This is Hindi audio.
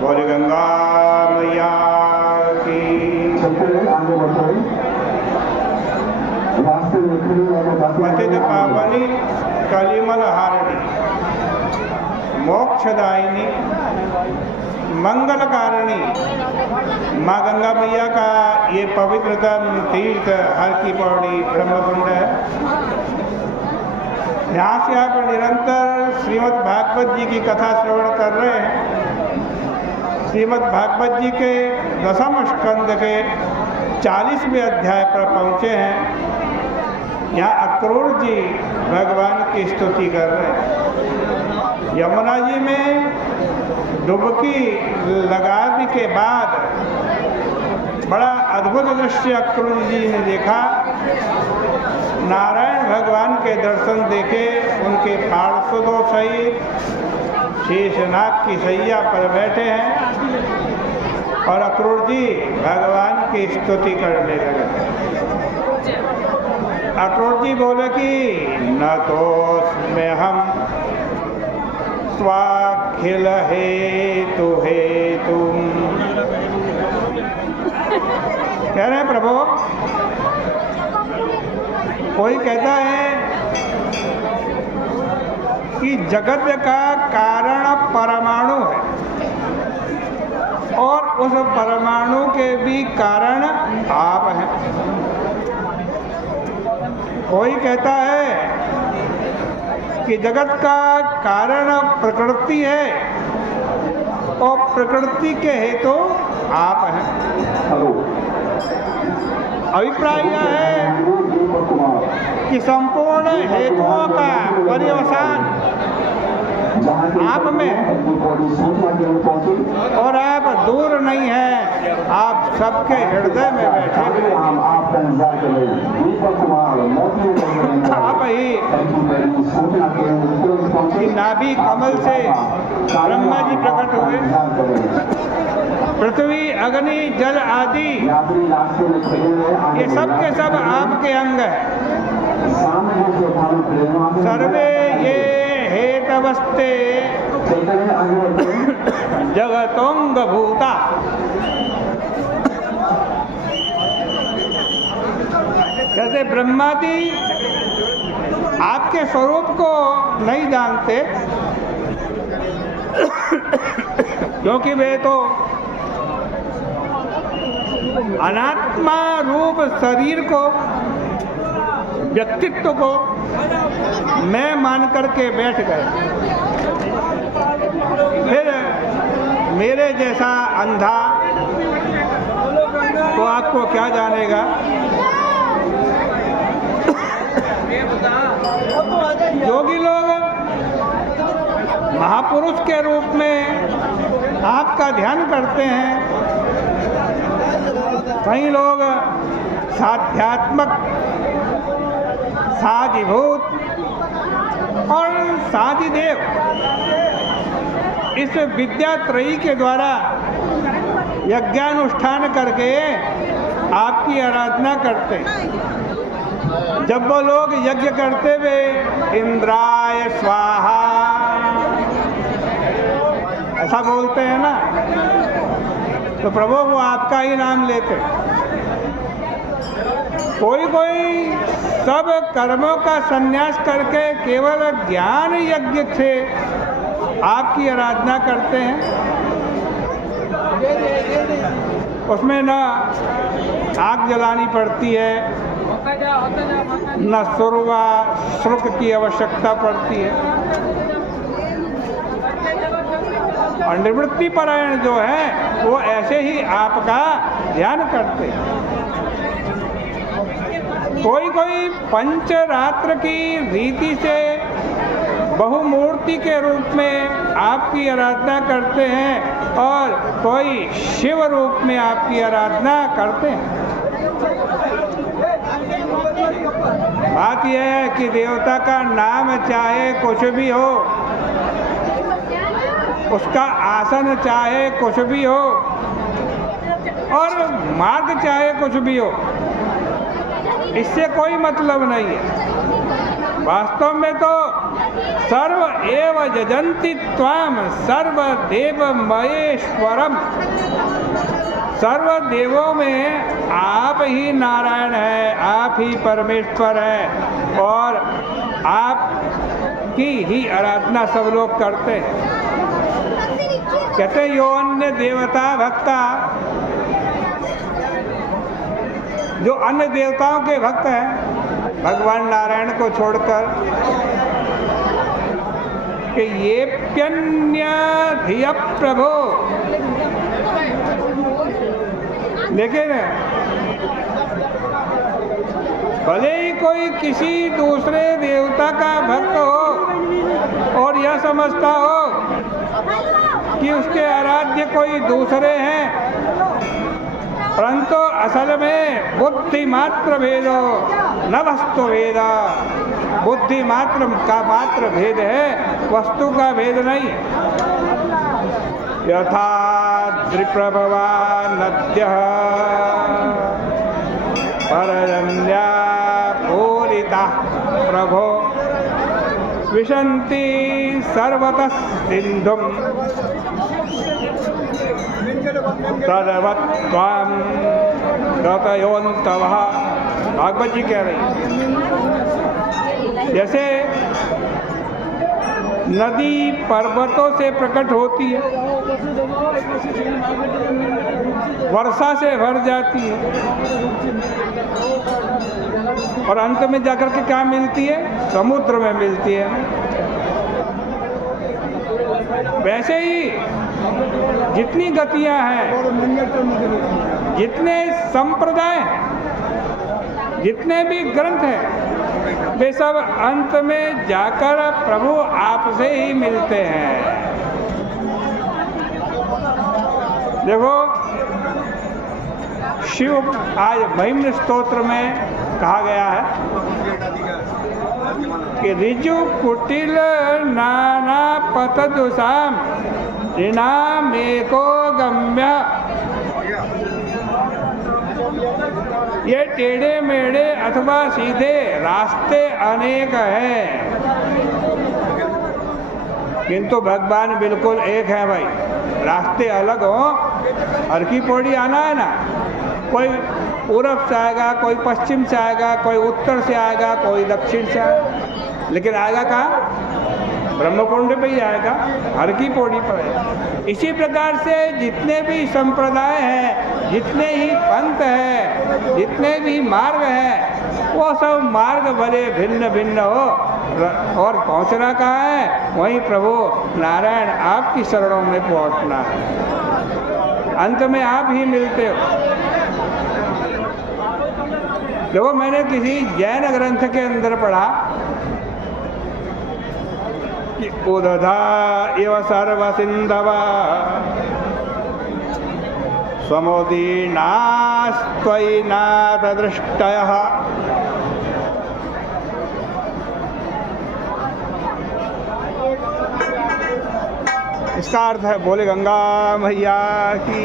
बोल गंगा मैया की। पतित पावनी कलिमल हारिणी मोक्षदायिनी मंगलकारिणी माँ गंगा मैया का ये पवित्रतम तीर्थ हर की पौड़ी ब्रह्मकुंड है। यहाँ से आप निरंतर श्रीमद् भागवत जी की कथा श्रवण कर रहे हैं। श्रीमद् भागवत जी के 10वें स्कंद के 40वें अध्याय पर पहुँचे हैं। यहाँ अक्रूर जी भगवान की स्तुति कर रहे हैं। यमुना जी में डुबकी लगाने के बाद बड़ा अद्भुत दृश्य अक्रूर जी ने देखा। नारायण भगवान के दर्शन देखे, उनके पार्षदों सहित शेषनाग की सैया पर बैठे हैं और अक्रूर जी भगवान की स्तुति करने लगे। अक्रूर जी बोले कि न तो में हम स्वाखिल हेतु तुम कह रहे हैं प्रभु। कोई कहता है कि जगत का कारण परमाणु है और उस परमाणु के भी कारण आप हैं। कोई कहता है कि जगत का कारण प्रकृति है और प्रकृति के हेतु आप हैं। अभिप्राय यह है कि संपूर्ण हेतुओं का पर्यवसान आप में और आप दूर नहीं हैं, आप सबके हृदय में बैठे हैं। आप ही नाभि कमल से ब्रह्मा जी प्रकट हुए। पृथ्वी अग्नि जल आदि ये सब के सब आपके अंग हैं। सर्वे ये हेतवस्ते जगतोंग भूता। जैसे ब्रह्मा जी आपके स्वरूप को नहीं जानते क्योंकि वे तो अनात्मा रूप शरीर को, व्यक्तित्व को मैं मान करके बैठ गए। फिर मेरे जैसा अंधा तो आपको क्या जानेगा। योगी लोग महापुरुष के रूप में आपका ध्यान करते हैं। कई लोग साध्यात्मक, साधिभूत और साधिदेव इस विद्यात्रयी के द्वारा यज्ञानुष्ठान करके आपकी आराधना करते हैं। जब वो लोग यज्ञ करते हुए इंद्राय स्वाहा ऐसा बोलते हैं ना, तो प्रभु वो आपका ही नाम लेते। कोई कोई सब कर्मों का संन्यास करके केवल ज्ञान यज्ञ से आपकी आराधना करते हैं। उसमें न आग जलानी पड़ती है, न सुरवा शुल्क की आवश्यकता पड़ती है। और निवृत्ति परायण जो है वो ऐसे ही आपका ध्यान करते हैं। कोई कोई पंचरात्र की रीति से बहुमूर्ति के रूप में आपकी आराधना करते हैं और कोई शिव रूप में आपकी आराधना करते हैं। बात यह है कि देवता का नाम चाहे कुछ भी हो, उसका आसन चाहे कुछ भी हो और मार्ग चाहे कुछ भी हो, इससे कोई मतलब नहीं है। वास्तव में तो सर्व एव जजन्ति त्वाम सर्वदेव महेश्वरम। सर्व देवों में आप ही नारायण है, आप ही परमेश्वर है और आप की ही आराधना सब लोग करते हैं। कहते यो अन्य देवता भक्ता, जो अन्य देवताओं के भक्त हैं भगवान नारायण को छोड़कर, कि ये प्यन्य धिय प्रभो, लेकिन भले ही कोई किसी दूसरे देवता का भक्त हो और यह समझता हो कि उसके आराध्य कोई दूसरे हैं, परंतु असल में बुद्धि मात्र भेदो न वस्तु भेदा। बुद्धि मात्र का मात्र भेद है, वस्तु का भेद नहीं। यथा द्रिप्रभवा नद्यः परजन्या पूरिता प्रभो विशन्ति सर्वतः सिन्धुं तदवत्त्वां गतयोऽन्तवः। भागवत जी कह रही, जैसे नदी पर्वतों से प्रकट होती है, वर्षा से भर जाती है और अंत में जाकर के क्या मिलती है? समुद्र में मिलती है। वैसे ही जितनी गतियां हैं, जितने संप्रदाय हैं, जितने भी ग्रंथ हैं, वे सब अंत में जाकर प्रभु आपसे ही मिलते हैं। देखो शिव आज महिम्न स्तोत्र में कहा गया है कि ऋजु कुटिल नाना पतदुषाम ऋणामेको गम्य। ये टेढ़े मेढ़े अथवा सीधे रास्ते अनेक हैं, किंतु भगवान बिल्कुल एक है भाई। रास्ते अलग हो, हर की पौड़ी आना है ना, कोई पूरब से आएगा, कोई पश्चिम से आएगा, कोई उत्तर से आएगा, कोई दक्षिण से आएगा, लेकिन आएगा कहाँ? ब्रह्मकुंड पे ही आएगा, हर की पौड़ी पर है। इसी प्रकार से जितने भी संप्रदाय हैं, जितने ही पंथ हैं, जितने भी मार्ग हैं, वो सब मार्ग भले भिन्न भिन्न हो और पहुंचना कहाँ है? वहीं प्रभु नारायण आपकी शरणों में पहुंचना है। अंत में आप ही मिलते हो। देखो मैंने किसी जैन ग्रंथ के अंदर पढ़ा कि उदधा इव सर्व सिंधवा स्वमोदीनास्त्वयि नाथ दृष्टयः। इसका अर्थ है बोले गंगा मैया की।